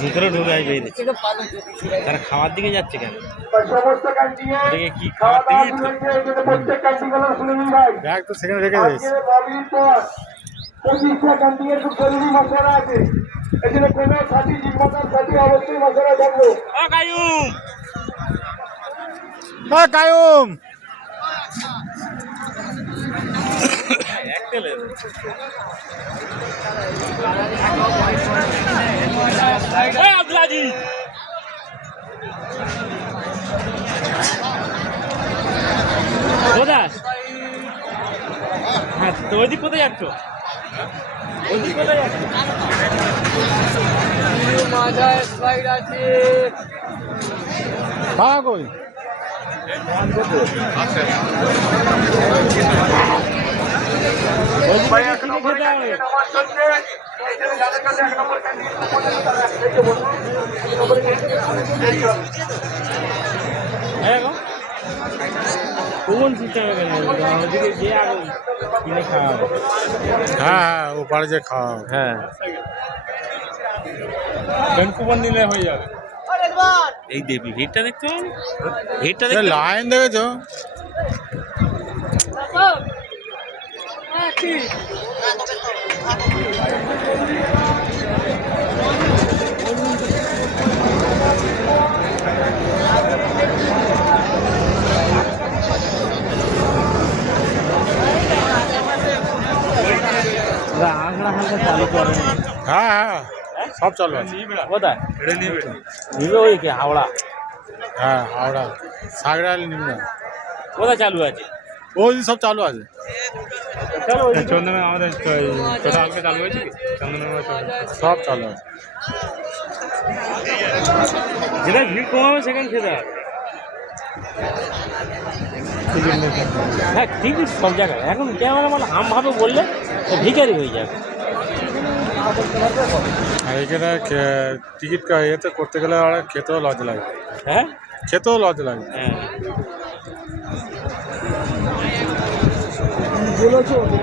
ভিতরে ঢুকে আসবে তারা খাওয়ার দিকে যাচ্ছে কেন? কি খাওয়ার ব্যাগ তো সেখানে রেখে দিয়েছে। 25টা ক্যান্টিনের খুব জরুরি মশলা আছে, এখানে কোনো সাথী জিম্মাদার সাথী অবশ্যই মশলা থাকবো। কায়ুম কোথায়? হ্যাঁ তো ওইদিক কোথায় যাচ্ছ? ওইদিক কোথায় যাচ্ছ? ভাড়া কই? কোন সিস্টেমে ওদিকে গিয়ে আগে কিনে খাওয়া হবে। হ্যাঁ ওপারে যে খাওয়া হবে। হ্যাঁ কুপন নিলে হয়ে যাবে। এই দেবী ভিড়টা দেখতে হবে, ভিড়টা দেখতে লাইন দেখেছো? চালু করে। হ্যাঁ হ্যাঁ সব চালু আছে। কোথায় নিবে? ওই কি হাওড়া? হ্যাঁ হাওড়া সাগরাল নিবে। কোথায় চালু আছে? ওই সব চালু আছে। চন্দনে আমাদের টোটালকে চালু হয়েছে কি? চন্দনে সব চালু আছে। যেটা ভিড় কমাবে সেখানে খেতে হবে। হ্যাঁ টিকিট সব জায়গায় এখন ক্যামেরা মানে আমভাবে বললে ভিখারি হয়ে যাবে। আর এখানে টিকিট এতে করতে গেলে আর খেতেও লজ লাগে। হ্যাঁ খেতেও লজ লাগে। হ্যাঁ